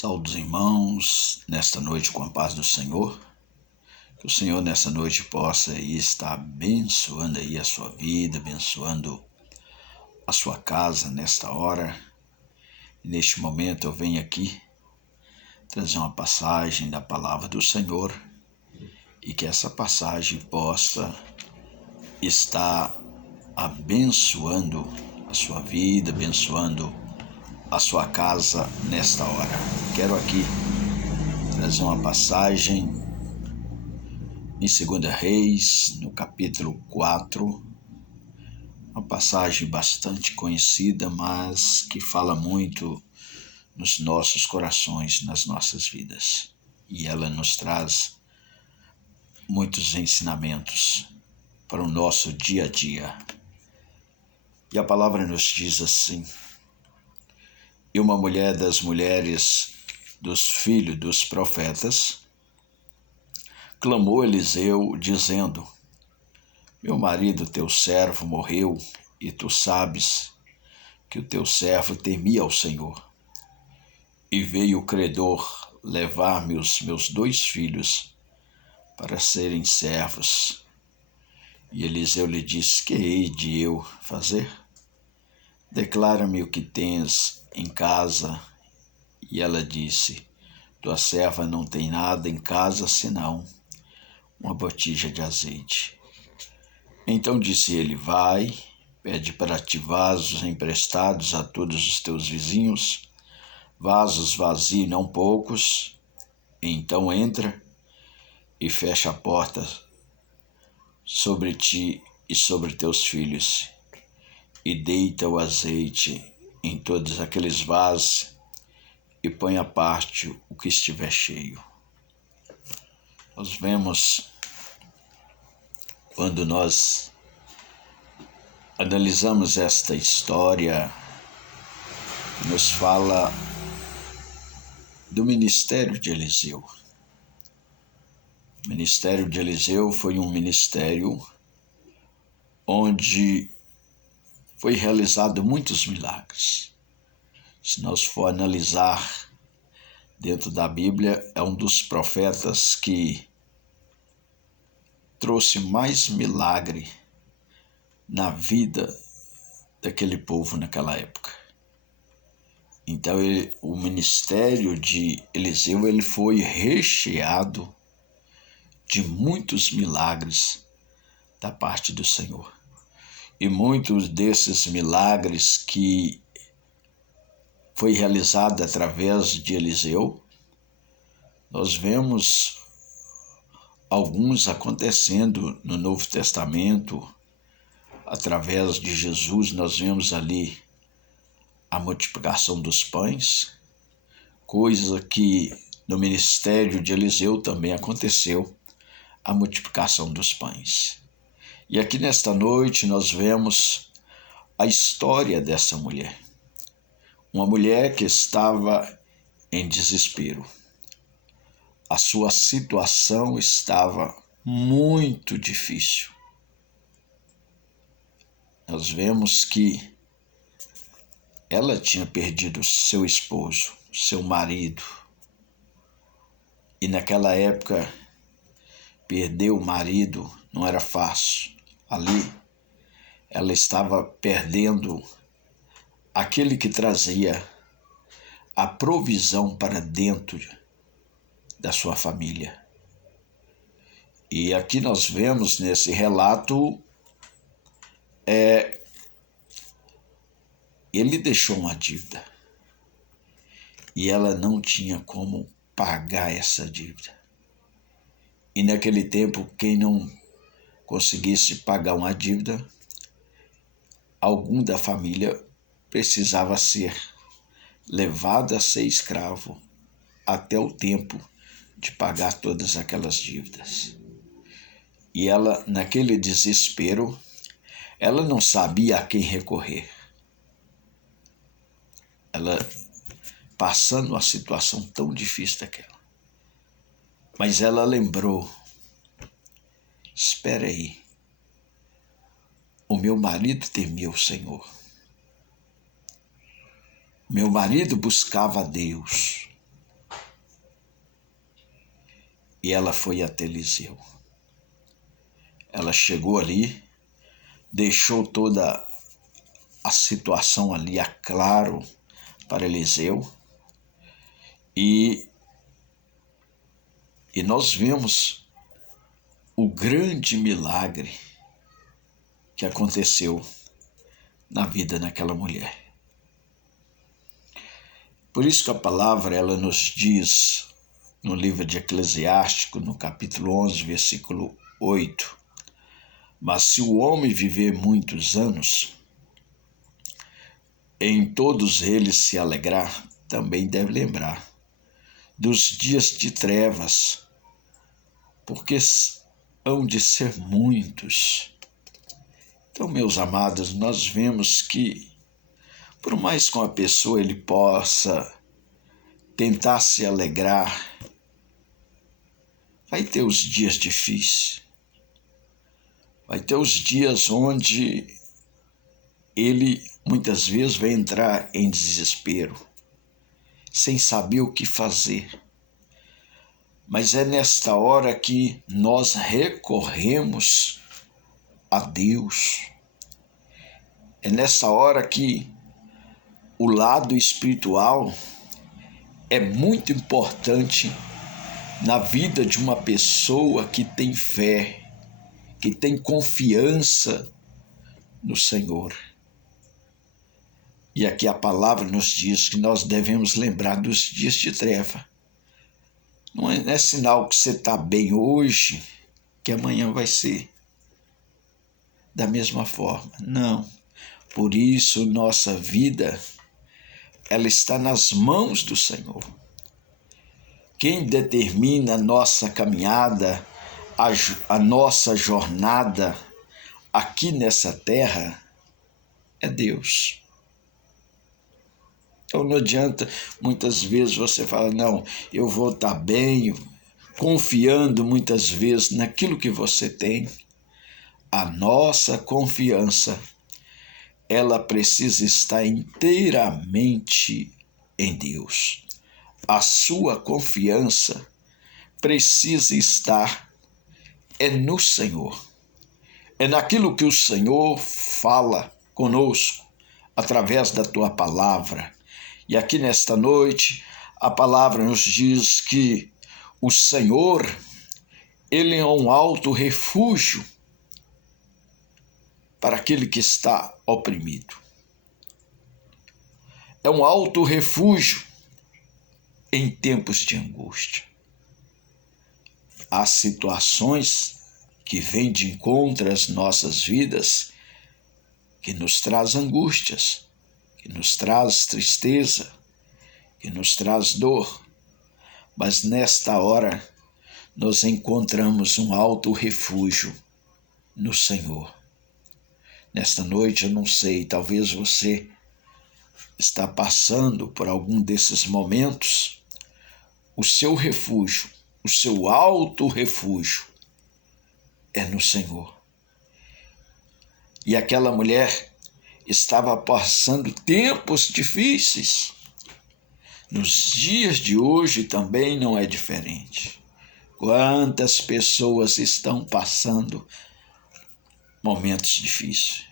Saúde os irmãos, nesta noite com a paz do Senhor. Que o Senhor nessa noite possa estar abençoando a sua vida, abençoando a sua casa nesta hora. E neste momento eu venho aqui trazer uma passagem da palavra do Senhor e que essa passagem possa estar abençoando a sua vida, abençoando a sua casa nesta hora. Quero aqui trazer uma passagem em 2 Reis, no capítulo 4, uma passagem bastante conhecida, mas que fala muito nos nossos corações, nas nossas vidas. E ela nos traz muitos ensinamentos para o nosso dia a dia. E a palavra nos diz assim: E uma mulher das mulheres dos filhos dos profetas clamou a Eliseu, dizendo: Meu marido, teu servo, morreu, e tu sabes que o teu servo temia ao Senhor. E veio o credor levar-me os meus 2 filhos para serem servos. E Eliseu lhe disse: Que hei de eu fazer? Declara-me o que tens em casa. E ela disse: Tua serva não tem nada em casa senão uma botija de azeite. Então disse ele: Vai, pede para ti vasos emprestados a todos os teus vizinhos, vasos vazios, não poucos. Então entra e fecha a porta sobre ti e sobre teus filhos, e deita o azeite em todos aqueles vasos, e põe à parte o que estiver cheio. Nós vemos, quando nós analisamos esta história, nos fala do ministério de Eliseu. O ministério de Eliseu foi um ministério onde foi realizado muitos milagres. Se nós for analisar dentro da Bíblia, é um dos profetas que trouxe mais milagre na vida daquele povo naquela época. Então o ministério de Eliseu foi recheado de muitos milagres da parte do Senhor. E muitos desses milagres que foi realizado através de Eliseu, nós vemos alguns acontecendo no Novo Testamento. Através de Jesus, nós vemos ali a multiplicação dos pães, coisa que no ministério de Eliseu também aconteceu, a multiplicação dos pães. E aqui nesta noite nós vemos a história dessa mulher. Uma mulher que estava em desespero. A sua situação estava muito difícil. Nós vemos que ela tinha perdido seu esposo, seu marido. E naquela época, perder o marido não era fácil. Ali, ela estava perdendo aquele que trazia a provisão para dentro da sua família. E aqui nós vemos nesse relato, ele deixou uma dívida e ela não tinha como pagar essa dívida. E naquele tempo, quem não conseguisse pagar uma dívida, algum da família precisava ser levado a ser escravo até o tempo de pagar todas aquelas dívidas. E ela, naquele desespero, ela não sabia a quem recorrer. Ela passando uma situação tão difícil daquela. Mas ela lembrou: espera aí, o meu marido temia o Senhor. Meu marido buscava a Deus. e ela foi até Eliseu. Ela chegou ali, deixou toda a situação ali a claro para Eliseu, e nós vemos o grande milagre que aconteceu na vida daquela mulher. Por isso que a palavra ela nos diz no livro de Eclesiástico, no capítulo 11, versículo 8, mas se o homem viver muitos anos, em todos eles se alegrar, também deve lembrar dos dias de trevas, porque hão de ser muitos. Então, meus amados, nós vemos que, por mais que uma pessoa ele possa tentar se alegrar, vai ter os dias difíceis, vai ter os dias onde ele muitas vezes vai entrar em desespero, sem saber o que fazer. Mas é nesta hora que nós recorremos a Deus. É nessa hora que o lado espiritual é muito importante na vida de uma pessoa que tem fé, que tem confiança no Senhor. E aqui a palavra nos diz que nós devemos lembrar dos dias de treva. Não é sinal que você está bem hoje, que amanhã vai ser da mesma forma. Não. Por isso, nossa vida, ela está nas mãos do Senhor. Quem determina a nossa caminhada, a nossa jornada aqui nessa terra é Deus. Então não adianta muitas vezes você falar, não, eu vou estar bem, confiando muitas vezes naquilo que você tem. A nossa confiança, ela precisa estar inteiramente em Deus. A sua confiança precisa estar no Senhor. É naquilo que o Senhor fala conosco, através da tua palavra. E aqui nesta noite, a palavra nos diz que o Senhor, ele é um alto refúgio para aquele que está oprimido. É um alto refúgio em tempos de angústia. Há situações que vêm de encontro às nossas vidas que nos traz angústias, que nos traz tristeza, que nos traz dor, mas nesta hora nós encontramos um alto refúgio no Senhor. Nesta noite eu não sei, talvez você está passando por algum desses momentos. O seu refúgio, o seu alto refúgio é no Senhor. E aquela mulher estava passando tempos difíceis. Nos dias de hoje também não é diferente. Quantas pessoas estão passando momentos difíceis,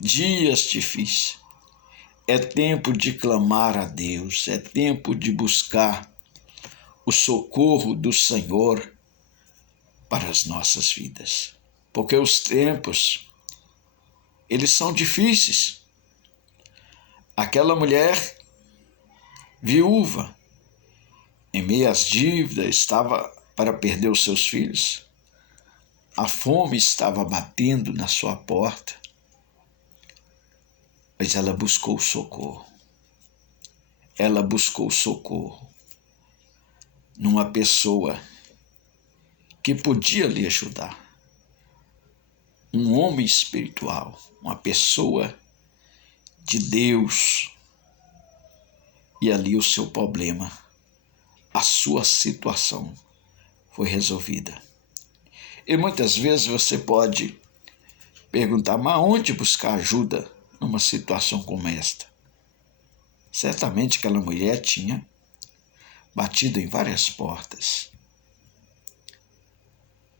dias difíceis. É tempo de clamar a Deus, é tempo de buscar o socorro do Senhor para as nossas vidas. Porque os tempos, eles são difíceis. Aquela mulher viúva, em meio às dívidas, estava para perder os seus filhos. A fome estava batendo na sua porta, mas ela buscou socorro. Ela buscou socorro numa pessoa que podia lhe ajudar. Um homem espiritual, uma pessoa de Deus. E ali o seu problema, a sua situação foi resolvida. E muitas vezes você pode perguntar, mas onde buscar ajuda numa situação como esta? Certamente aquela mulher tinha batido em várias portas.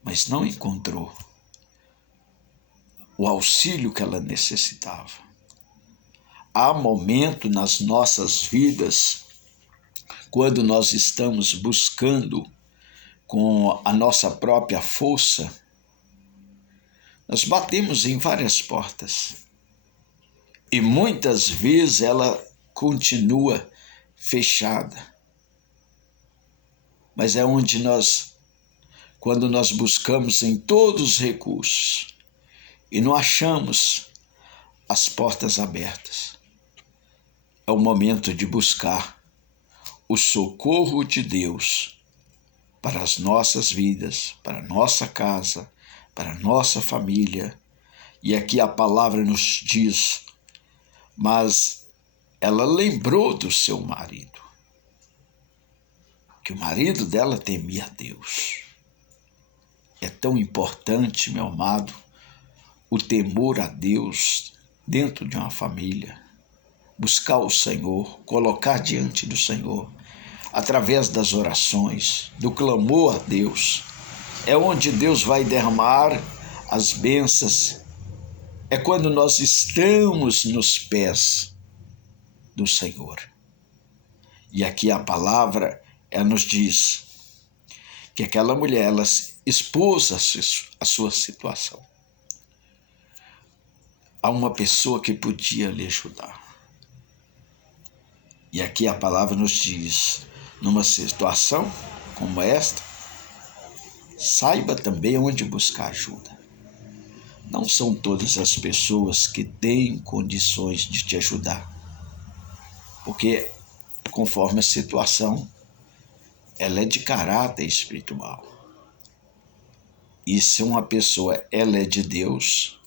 mas não encontrou o auxílio que ela necessitava. Há momento nas nossas vidas, quando nós estamos buscando com a nossa própria força, nós batemos em várias portas e muitas vezes ela continua fechada. Mas é onde quando nós buscamos em todos os recursos e não achamos as portas abertas, é o momento de buscar o socorro de Deus para as nossas vidas, para a nossa casa, para a nossa família. E aqui a palavra nos diz, mas ela lembrou do seu marido, que o marido dela temia a Deus. É tão importante, meu amado, o temor a Deus dentro de uma família. Buscar o Senhor, colocar diante do Senhor, através das orações, do clamor a Deus. É onde Deus vai derramar as bênçãos. É quando nós estamos nos pés do Senhor. E aqui a palavra, ela nos diz que aquela mulher, ela expôs a sua situação a uma pessoa que podia lhe ajudar. E aqui a palavra nos diz, numa situação como esta, saiba também onde buscar ajuda. Não são todas as pessoas que têm condições de te ajudar, porque conforme a situação, ela é de caráter espiritual. E se uma pessoa ela é de Deus,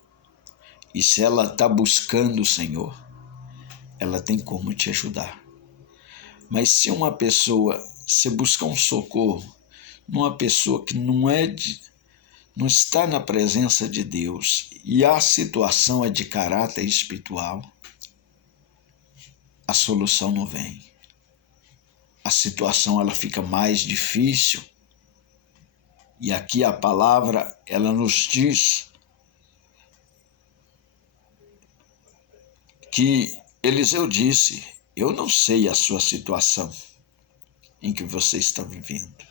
e se ela está buscando o Senhor, ela tem como te ajudar. Mas se uma pessoa, se busca um socorro numa pessoa que não está na presença de Deus e a situação é de caráter espiritual, a solução não vem. A situação ela fica mais difícil. E aqui a palavra ela nos diz que Eliseu disse: eu não sei a sua situação em que você está vivendo,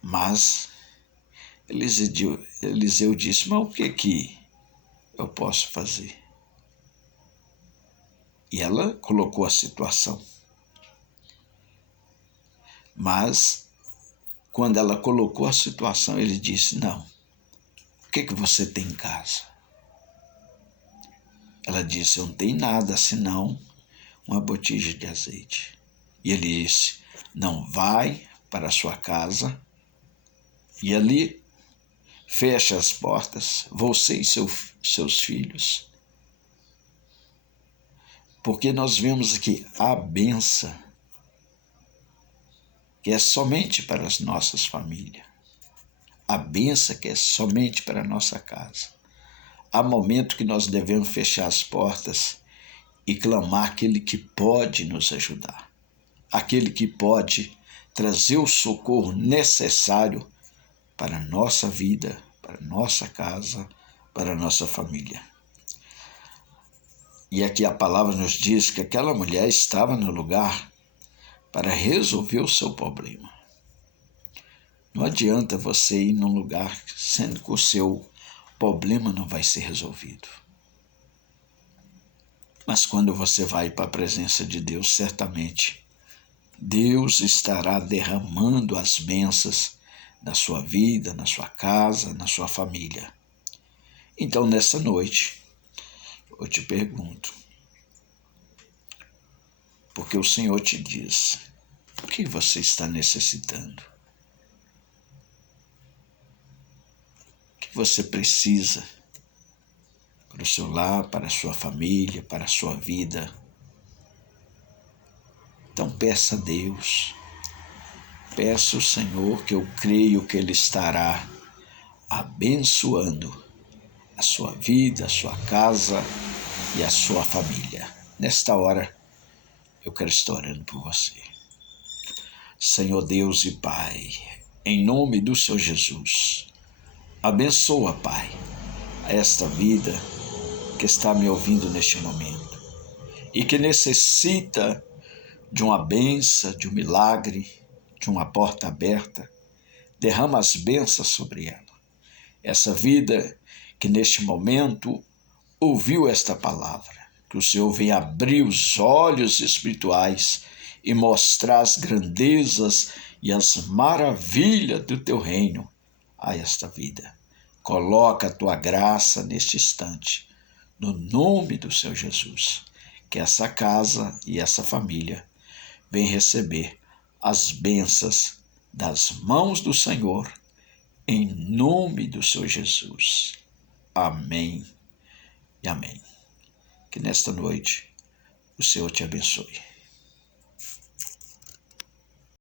mas Eliseu disse: mas o que eu posso fazer? E ela colocou a situação. Mas, quando ela colocou a situação, ele disse: não, o que você tem em casa? Ela disse: eu não tenho nada senão uma botija de azeite. E ele disse: não, vai para a sua casa e ali fecha as portas, você e seus filhos. Porque nós vemos aqui a bênção que é somente para as nossas famílias. A bênção que é somente para a nossa casa. Há momento que nós devemos fechar as portas e clamar aquele que pode nos ajudar. Aquele que pode trazer o socorro necessário para a nossa vida, para a nossa casa, para a nossa família. E aqui a palavra nos diz que aquela mulher estava no lugar para resolver o seu problema. Não adianta você ir num lugar sendo que o seu problema não vai ser resolvido. Mas quando você vai para a presença de Deus, certamente Deus estará derramando as bênçãos na sua vida, na sua casa, na sua família. Então, nessa noite, eu te pergunto, porque o Senhor te diz, o que você está necessitando? O que você precisa para o seu lar, para a sua família, para a sua vida? Então peça a Deus, peça ao Senhor, que eu creio que Ele estará abençoando a sua vida, a sua casa e a sua família. Nesta hora, eu quero estar orando por você. Senhor Deus e Pai, em nome do Senhor Jesus, abençoa, Pai, esta vida que está me ouvindo neste momento e que necessita de uma bênção, de um milagre, de uma porta aberta. Derrama as bênçãos sobre ela. Essa vida que neste momento ouviu esta palavra, que o Senhor venha abrir os olhos espirituais e mostrar as grandezas e as maravilhas do teu reino a esta vida. Coloca a tua graça neste instante, no nome do Senhor Jesus, que essa casa e essa família venham receber as bênçãos das mãos do Senhor, em nome do Senhor Jesus. Amém e amém. Que nesta noite o Senhor te abençoe.